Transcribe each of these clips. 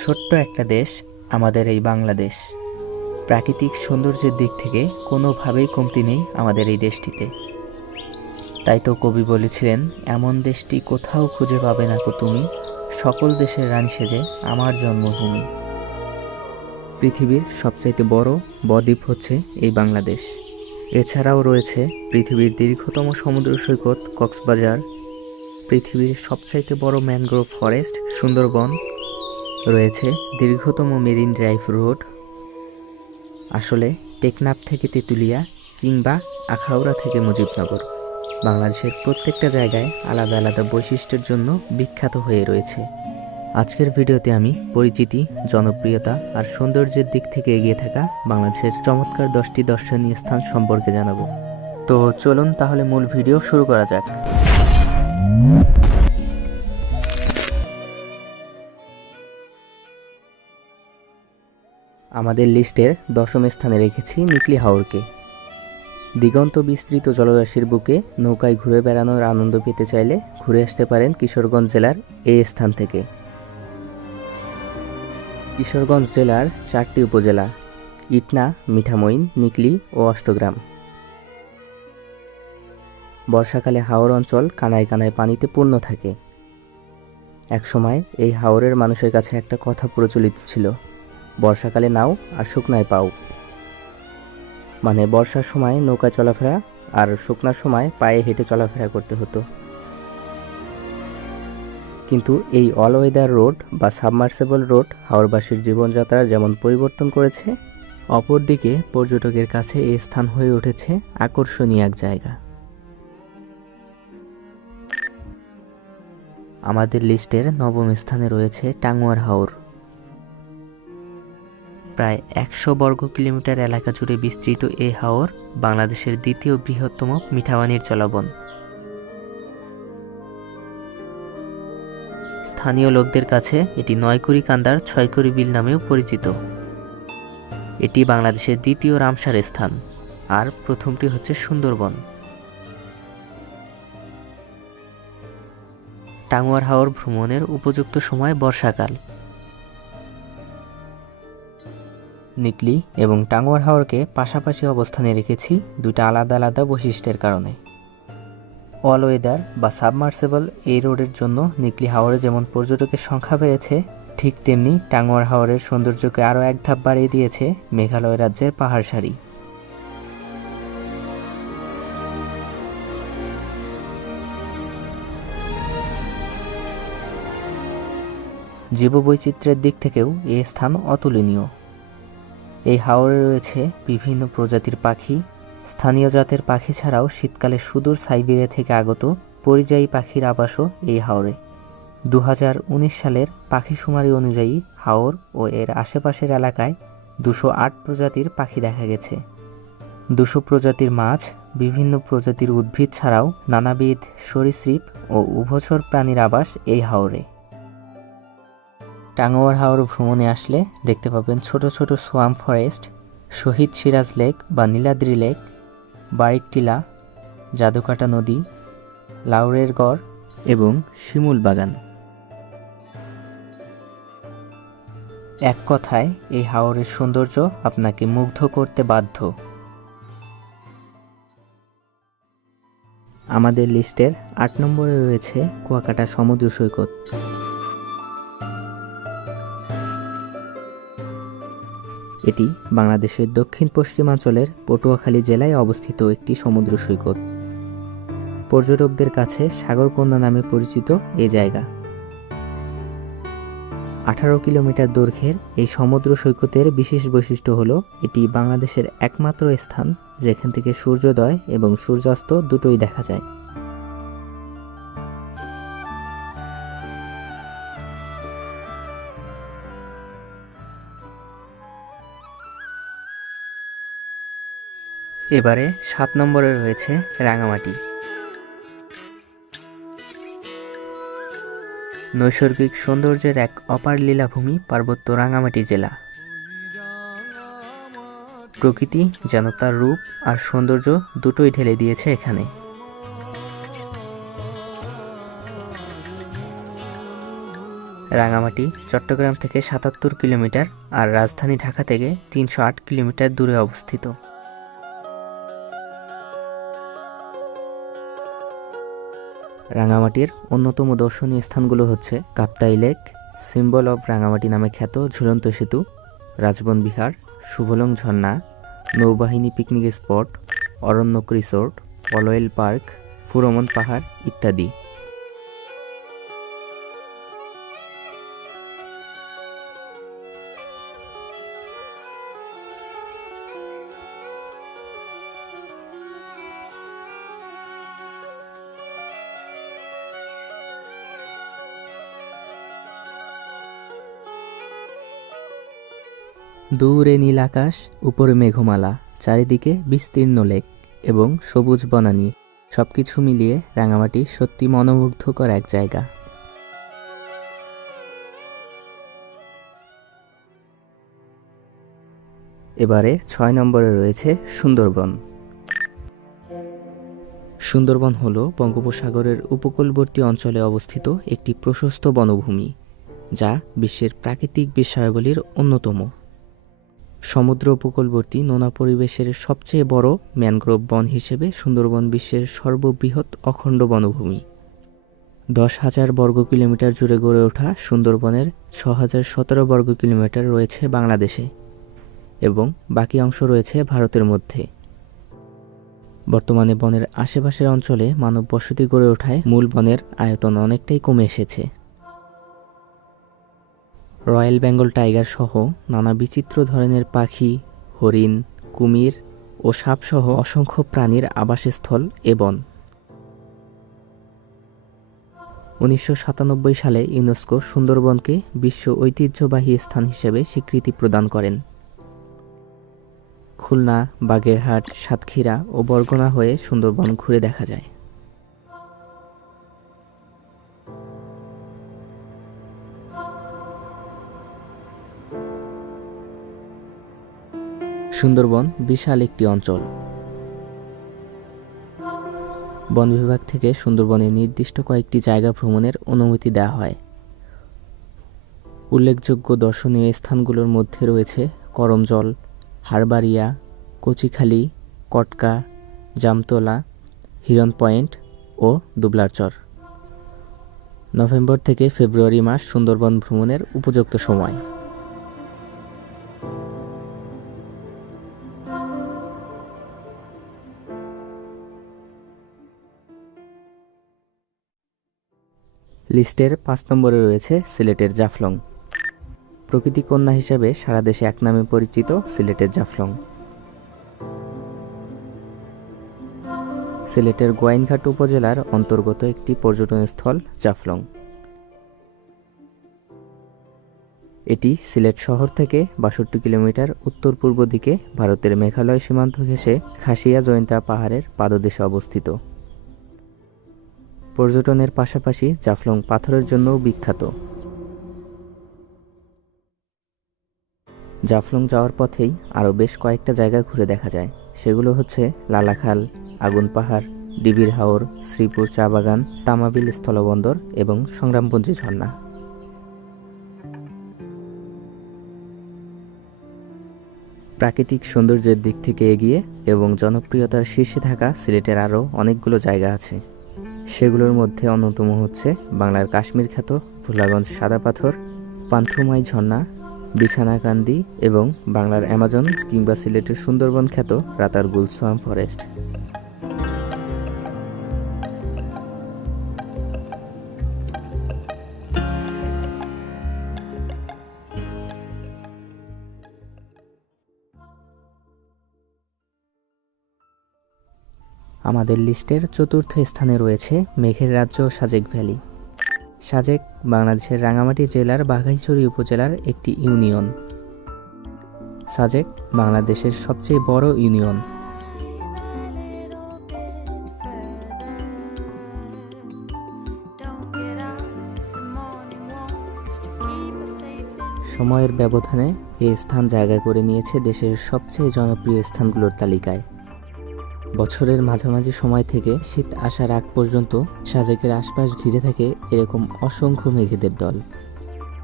ছোট্ট একটা দেশ আমাদের এই বাংলাদেশ। প্রাকৃতিক সৌন্দর্যের দিক থেকে কোনোভাবেই কমতি নেই আমাদের এই দেশটিতে। তাই তো কবি বলেছিলেন, এমন দেশটি কোথাও খুঁজে পাবে না কো তুমি, সকল দেশের রানী সেজে আমার জন্মভূমি। পৃথিবীর সবচাইতে বড় বদ্বীপ হচ্ছে এই বাংলাদেশ। এছাড়াও রয়েছে পৃথিবীর দীর্ঘতম সমুদ্র সৈকত কক্সবাজার, পৃথিবীর সবচাইতে বড় ম্যানগ্রোভ ফরেস্ট সুন্দরবন, রয়েছে দীর্ঘতম মেরিন ড্রাইভ রোড। আসলে টেকনাফ থেকে তেঁতুলিয়া কিংবা আখাউড়া থেকে মুজিবনগর, বাংলাদেশের প্রত্যেকটা জায়গায় আলাদা আলাদা বৈশিষ্ট্যের জন্য বিখ্যাত হয়ে রয়েছে। আজকের ভিডিওতে আমি পরিচিতি, জনপ্রিয়তা আর সৌন্দর্যের দিক থেকে এগিয়ে থাকা বাংলাদেশের চমৎকার 10টি দর্শনীয় স্থান সম্পর্কে জানাবো। তো চলুন তাহলে মূল ভিডিও শুরু করা যাক। আমাদের লিস্টের 10ম স্থানে রেখেছি নিকলি হাওরকে। দিগন্ত বিস্তৃত জলরাশির বুকে নৌকায় ঘুরে বেড়ানোর আনন্দ পেতে চাইলে ঘুরে আসতে পারেন কিশোরগঞ্জ জেলার এই স্থান থেকে। কিশোরগঞ্জ জেলার 4টি উপজেলা: ইটনা, মিঠামইন, নিকলি ও অষ্টগ্রাম। বর্ষাকালে হাওর অঞ্চল কানায় কানায় পানিতে পূর্ণ থাকে। একসময় এই হাওরের মানুষের কাছে একটা কথা প্রচলিত ছিল, বর্ষাকালে নাও আর শুকনায় পাও। মানে বর্ষার সময় নৌকায় চলাফেরা আর শুকনার সময় পায়ে হেঁটে চলাফেরা করতে হতো। কিন্তু এই অল ওয়েদার রোড বা সাবমার্সেবল রোড হাওরবাসীর জীবনযাত্রা যেমন পরিবর্তন করেছে, অপরদিকে পর্যটকের কাছে এই স্থান হয়ে উঠেছে আকর্ষণীয় এক জায়গা। আমাদের লিস্টের 9ম স্থানে রয়েছে টাঙ্গুয়ার হাওর। প্রায় 100 বর্গ কিলোমিটার এলাকা জুড়ে বিস্তৃত এই হাওর বাংলাদেশের দ্বিতীয় বৃহত্তম মিঠাপানির জলাবন। স্থানীয় লোকদের কাছে এটি 9কুড়ি কান্দার 6কুড়ি বিল নামেও পরিচিত। এটি বাংলাদেশের দ্বিতীয় রামসার স্থান, আর প্রথমটি হচ্ছে সুন্দরবন। টাঙ্গুয়ার হাওর ভ্রমণের উপযুক্ত সময় বর্ষাকাল। নিকলি এবং টাঙ্গুয়ার হাওরকে পাশাপাশি অবস্থানে রেখেছি দুটো আলাদা আলাদা বৈশিষ্ট্যের কারণে। অল ওয়েদার বা সাবমার্সেবল এই রোডের জন্য নিকলি হাওরে যেমন পর্যটকের সংখ্যা বেড়েছে, ঠিক তেমনি টাঙ্গুয়ার হাওরের সৌন্দর্যকে আরও এক ধাপ বাড়িয়ে দিয়েছে মেঘালয় রাজ্যের পাহাড় সারি। জীববৈচিত্র্যের দিক থেকেও এই স্থান অতুলনীয়। এই হাওরে রয়েছে বিভিন্ন প্রজাতির পাখি। স্থানীয় জাতের পাখি ছাড়াও শীতকালে সুদূর সাইবেরিয়া থেকে আগত পরিযায়ী পাখির আবাসও এই হাওরে। 2019 সালের পাখিশুমারি অনুযায়ী হাওর ও এর আশেপাশের এলাকায় 208 প্রজাতির পাখি দেখা গেছে। 200 প্রজাতির মাছ, বিভিন্ন প্রজাতির উদ্ভিদ ছাড়াও নানাবিধ সরীসৃপ ও উভচর প্রাণীর আবাস এই হাওরে। টাঙ্গুয়ার হাওর ভ্রমণে আসলে দেখতে পাবেন ছোট ছোট সোয়াম ফরেস্ট, শহীদ সিরাজ লেক বা নীলাদ্রি লেক, বারিক টিলা, জাদুকাটা নদী, লাউরের গড় এবং শিমুল বাগান। এক কথায় এই হাওরের সৌন্দর্য আপনাকে মুগ্ধ করতে বাধ্য। আমাদের লিস্টের 8 নম্বরে রয়েছে কুয়াকাটা সমুদ্র সৈকত। এটি বাংলাদেশের দক্ষিণ পশ্চিমাঞ্চলের পটুয়াখালী জেলায় অবস্থিত একটি সমুদ্র সৈকত। পর্যটকদের কাছে সাগরকন্যা নামে পরিচিত এই জায়গা। 18 কিলোমিটার দৈর্ঘ্যের এই সমুদ্র সৈকতের বিশেষ বৈশিষ্ট্য হলো এটি বাংলাদেশের একমাত্র স্থান যেখান থেকে সূর্যোদয় এবং সূর্যাস্ত দুটোই দেখা যায়। এবারে 7 নম্বরে রয়েছে রাঙামাটি। নৈসর্গিক সৌন্দর্যের এক অপার লীলাভূমি পার্বত্য রাঙামাটি জেলা। প্রকৃতি যেন তার রূপ আর সৌন্দর্য দুটোই ঢেলে দিয়েছে এখানে। রাঙামাটি চট্টগ্রাম থেকে ৭৭ কিলোমিটার আর রাজধানী ঢাকা থেকে ৩০৮ কিলোমিটার দূরে অবস্থিত। রাঙামাটির অন্যতম দর্শনীয় স্থানগুলো হচ্ছে Kaptai lake, symbol of Rangamati নামে খ্যাত ঝুলন্ত সেতু, রাজবন বিহার, শুভলং ঝর্ণা, নৌবাহিনী picnic spot, Aranyak resort, অলওয়েল park, Furomon পাহাড় ইত্যাদি। দূরে নীল আকাশ, উপরে মেঘমালা, চারিদিকে বিস্তীর্ণ লেক এবং সবুজ বনানী, সবকিছু মিলিয়ে রাঙামাটি সত্যি মনোমুগ্ধকর এক জায়গা। এবারে ৬ নম্বরে রয়েছে সুন্দরবন। সুন্দরবন হল বঙ্গোপসাগরের উপকূলবর্তী অঞ্চলে অবস্থিত একটি প্রশস্ত বনভূমি, যা বিশ্বের প্রাকৃতিক বিস্ময়াবলীর অন্যতম। সমুদ্র উপকূলবর্তী নোনা পরিবেশের সবচেয়ে বড় ম্যানগ্রোভ বন হিসেবে সুন্দরবন বিশ্বের সর্ববৃহৎ অখণ্ড বনভূমি। ১০,০০০ বর্গ কিলোমিটার জুড়ে গড়ে ওঠা সুন্দরবনের ৬,০১৭ বর্গ কিলোমিটার রয়েছে বাংলাদেশে এবং বাকি অংশ রয়েছে ভারতের মধ্যে। বর্তমানে বনের আশেপাশের অঞ্চলে মানব বসতি গড়ে ওঠায় মূল বনের আয়তন অনেকটাই কমে এসেছে। রয়্যাল বেঙ্গল টাইগার সহ নানা বিচিত্র ধরনের পাখি, হরিণ, কুমির ও সাপসহ অসংখ্য প্রাণীর আবাসস্থল এ বন। ১৯৯৭ সালে ইউনেস্কো সুন্দরবনকে বিশ্ব ঐতিহ্যবাহী স্থান হিসেবে স্বীকৃতি প্রদান করেন। খুলনা, বাগেরহাট, সাতক্ষীরা ও বরগুনা হয়ে সুন্দরবন ঘুরে দেখা যায়। সুন্দরবন বিশাল একটি অঞ্চল। বন বিভাগ থেকে সুন্দরবনে নির্দিষ্ট কয়েকটি জায়গা ভ্রমণের অনুমতি দেওয়া হয়। উল্লেখযোগ্য দর্শনীয় স্থানগুলোর মধ্যে রয়েছে করমজল, হারবাড়িয়া, কচিখালি, কটকা, জামতলা, হিরন পয়েন্ট ও দুবলারচর। নভেম্বর থেকে ফেব্রুয়ারি মাস সুন্দরবন ভ্রমণের উপযুক্ত সময়। লিস্টের ৫ নম্বরে রয়েছে সিলেটের জাফলং। প্রকৃতি কন্যা হিসেবে সারা দেশে এক নামে পরিচিত সিলেটের জাফলং। সিলেটের গোয়াইনঘাট উপজেলার অন্তর্গত একটি পর্যটনস্থল জাফলং। এটি সিলেট শহর থেকে ৬২ কিলোমিটার উত্তর পূর্ব দিকে ভারতের মেঘালয় সীমান্ত ঘেঁষে খাসিয়া জয়ন্তা পাহাড়ের পাদদেশে অবস্থিত। পর্যটনের পাশাপাশি জাফলং পাথরের জন্যও বিখ্যাত। জাফলং যাওয়ার পথেই আরও বেশ কয়েকটা জায়গা ঘুরে দেখা যায়। সেগুলো হচ্ছে লালাখাল, আগুন পাহাড়, ডিবির হাওর, শ্রীপুর চা বাগান, তামাবিল স্থলবন্দর এবং সংগ্রামপুঞ্জি ঝর্ণা। প্রাকৃতিক সৌন্দর্যের দিক থেকে এগিয়ে এবং জনপ্রিয়তার শীর্ষে থাকা সিলেটের আরও অনেকগুলো জায়গা আছে। সেগুলোর মধ্যে অন্যতম হচ্ছে বাংলার কাশ্মীর খ্যাত ভোলাগঞ্জ সাদা পাথর, পান্থুমাই ঝর্ণা, বিছানাকান্দি এবং বাংলার অ্যামাজন কিংবা সিলেটের সুন্দরবন খ্যাত রাতারগুল সোয়াম ফরেস্ট। আমাদের লিস্টের চতুর্থ স্থানে রয়েছে মেঘের রাজ্য সাজেক ভ্যালি। সাজেক বাংলাদেশের রাঙামাটি জেলার বাঘাইছড়ি উপজেলার একটি ইউনিয়ন। সাজেক বাংলাদেশের সবচেয়ে বড় ইউনিয়ন। সময়ের ব্যবধানে এই স্থান জায়গা করে নিয়েছে দেশের সবচেয়ে জনপ্রিয় স্থানগুলোর তালিকায়। বছরের মাঝামাঝি সময় থেকে শীত আসার আগ পর্যন্ত সাজেকের আশপাশ ঘিরে থাকে এরকম অসংখ্য মেঘেদের দল।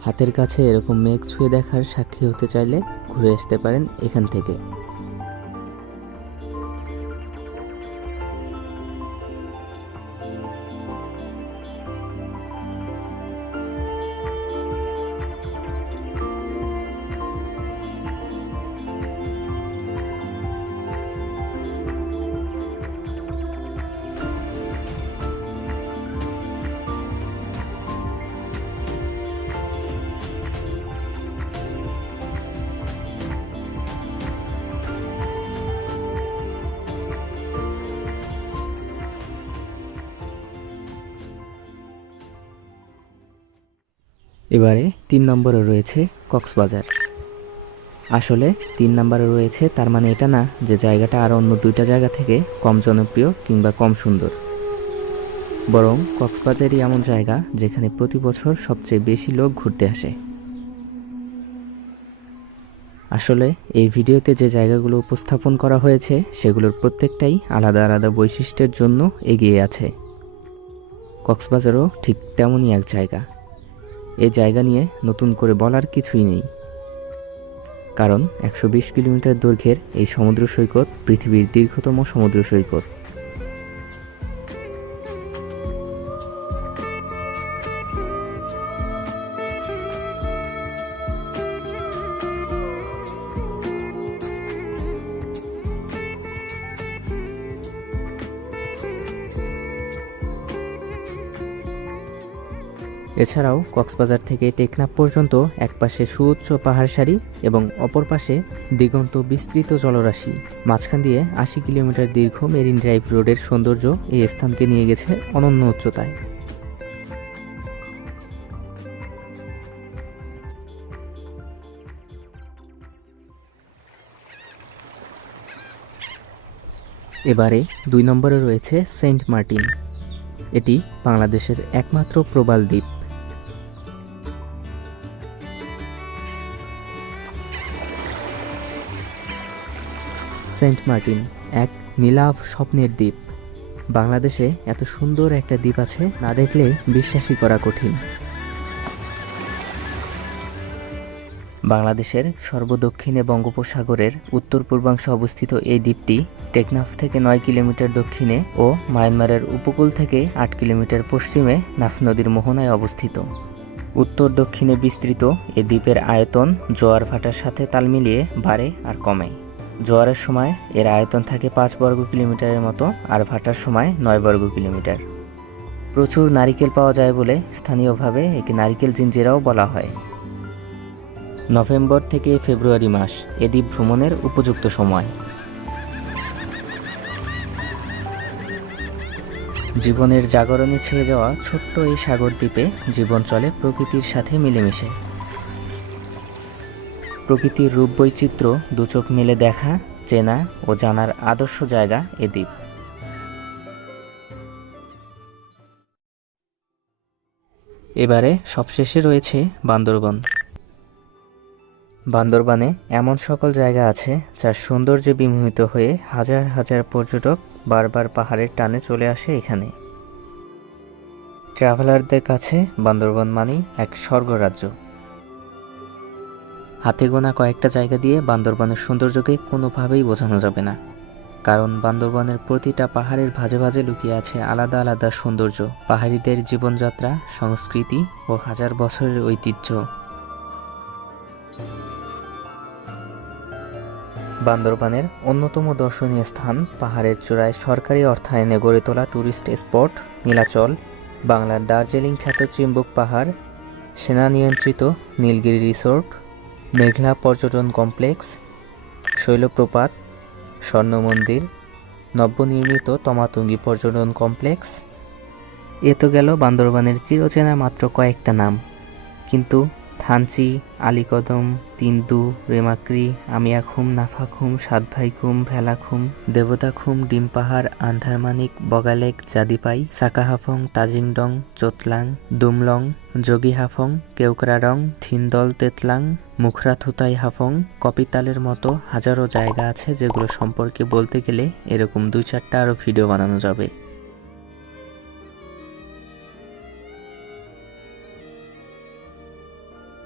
হাতের কাছে এরকম মেঘ ছুঁয়ে দেখার সাক্ষী হতে চাইলে ঘুরে আসতে পারেন এখান থেকে। এবারে 3 নম্বরে রয়েছে কক্সবাজার। আসলে 3 নম্বরে রয়েছে তার মানে এটা না যে জায়গাটা আর অন্য 2টা জায়গা থেকে কম জনপ্রিয় কিংবা কম সুন্দর, বরং কক্সবাজারই এমন জায়গা যেখানে প্রতি বছর সবচেয়ে বেশি লোক ঘুরতে আসে। আসলে এই ভিডিওতে যে জায়গাগুলো উপস্থাপন করা হয়েছে সেগুলোর প্রত্যেকটাই আলাদা আলাদা বৈশিষ্ট্যের জন্য এগিয়ে আছে। কক্সবাজারও ঠিক তেমনই এক জায়গা। এই জায়গা নিয়ে নতুন করে বলার কিছুই নেই, কারণ 120 কিলোমিটার দৈর্ঘ্যের এই সমুদ্র সৈকত পৃথিবীর দীর্ঘতম সমুদ্র সৈকত। এছাড়াও কক্সবাজার থেকে টেকনাফ পর্যন্ত একপাশে সুউচ্চ পাহাড় সারি এবং অপর পাশে দিগন্ত বিস্তৃত জলরাশি, মাঝখান দিয়ে 80 কিলোমিটার দীর্ঘ মেরিন ড্রাইভ রোডের সৌন্দর্য এই স্থানকে নিয়ে গেছে অনন্য উচ্চতায়। এবারে 2 নম্বরে রয়েছে সেন্ট মার্টিন। এটি বাংলাদেশের একমাত্র প্রবাল দ্বীপ। সেন্ট মার্টিন এক নীলাভ স্বপ্নের দ্বীপ। বাংলাদেশে এত সুন্দর একটা দ্বীপ আছে না দেখলে বিশ্বাসই করা কঠিন। বাংলাদেশের সর্বদক্ষিণে বঙ্গোপসাগরের উত্তর পূর্বাংশে অবস্থিত এই দ্বীপটি টেকনাফ থেকে 9 কিলোমিটার দক্ষিণে ও মায়ানমারের উপকূল থেকে 8 কিলোমিটার পশ্চিমে নাফ নদীর মোহনায় অবস্থিত। উত্তর দক্ষিণে বিস্তৃত এ দ্বীপের আয়তন জোয়ার ভাটার সাথে তাল মিলিয়ে বাড়ে আর কমে। জোয়ারের সময় এর আয়তন থাকে 5 বর্গ কিলোমিটারের মতো, আর ভাটার সময় 9 বর্গ কিলোমিটার। প্রচুর নারিকেল পাওয়া যায় বলে স্থানীয়ভাবে একে নারিকেল জিঞ্জিরাও বলা হয়। নভেম্বর থেকে ফেব্রুয়ারি মাস এ দ্বীপ ভ্রমণের উপযুক্ত সময়। জীবনের জাগরণে ছেয়ে যাওয়া ছোট্ট এই সাগর দ্বীপে জীবন চলে প্রকৃতির সাথে মিলেমিশে। প্রকৃতির রূপ বৈচিত্র্য দুচোখ মেলে দেখা, চেনা ও জানার আদর্শ জায়গা এ দ্বীপ। এবারে সবশেষে রয়েছে বান্দরবান। বান্দরবানে এমন সকল জায়গা আছে যার সৌন্দর্যে বিমোহিত হয়ে হাজার হাজার পর্যটক বারবার পাহাড়ের টানে চলে আসে এখানে। ট্রাভেলারদের কাছে বান্দরবান মানেই এক স্বর্গরাজ্য। হাতে গোনা কয়েকটা জায়গা দিয়ে বান্দরবানের সৌন্দর্যকে কোনোভাবেই বোঝানো যাবে না, কারণ বান্দরবানের প্রতিটা পাহাড়ের ভাঁজে ভাঁজে লুকিয়ে আছে আলাদা আলাদা সৌন্দর্য, পাহাড়িদের জীবনযাত্রা, সংস্কৃতি ও হাজার বছরের ঐতিহ্য। বান্দরবানের অন্যতম দর্শনীয় স্থান পাহাড়ের চূড়ায় সরকারি অর্থায়নে গড়ে তোলা ট্যুরিস্ট স্পট নীলাচল, বাংলার দার্জিলিং খ্যাত চিম্বুক পাহাড়, সেনা নিয়ন্ত্রিত নীলগিরি রিসোর্ট, মেঘলা পর্যটন কমপ্লেক্স, শৈলপ্রপাত, স্বর্ণ মন্দির, নবনির্মিত তমাতুঙ্গি পর্যটন কমপ্লেক্স। এ তো গেল বান্দরবানের চিরচেনা মাত্র কয়েকটা নাম, কিন্তু থানচি, আলীকদম, তিন্দু, রেমাক্রি, আমিয়াখুম, নাফাখুম, সাতভাইখুম, ভেলাখুম, দেবতাখুম, ডিমপাহাড়, আন্ধারমানিক, বগালেক, জাদিপাই, সাকাহাফং, তাজিংডং, চোতলাং, দুমলং, যোগীহাফং, কেউকরাডং, থিনদল তেতলাং, মুখরাথুতাই হাফং, কপিতালের মতো হাজারো জায়গা আছে যেগুলো সম্পর্কে বলতে গেলে এরকম 2-4টা আরও ভিডিও বানানো যাবে।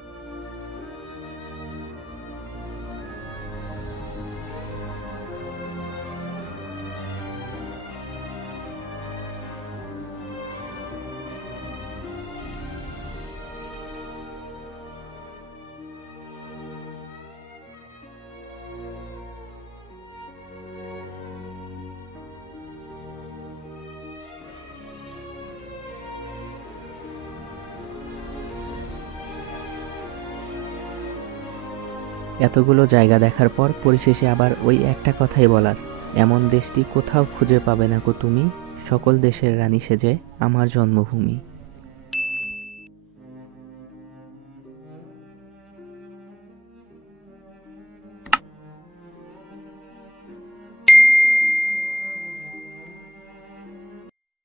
এতগুলো জায়গা দেখার পর পরিশেষে আবার ওই একটা কথাই বলার, এমন দেশটি কোথাও খুঁজে পাবে না গো তুমি, সকল দেশের রানী সেজে আমার জন্মভূমি।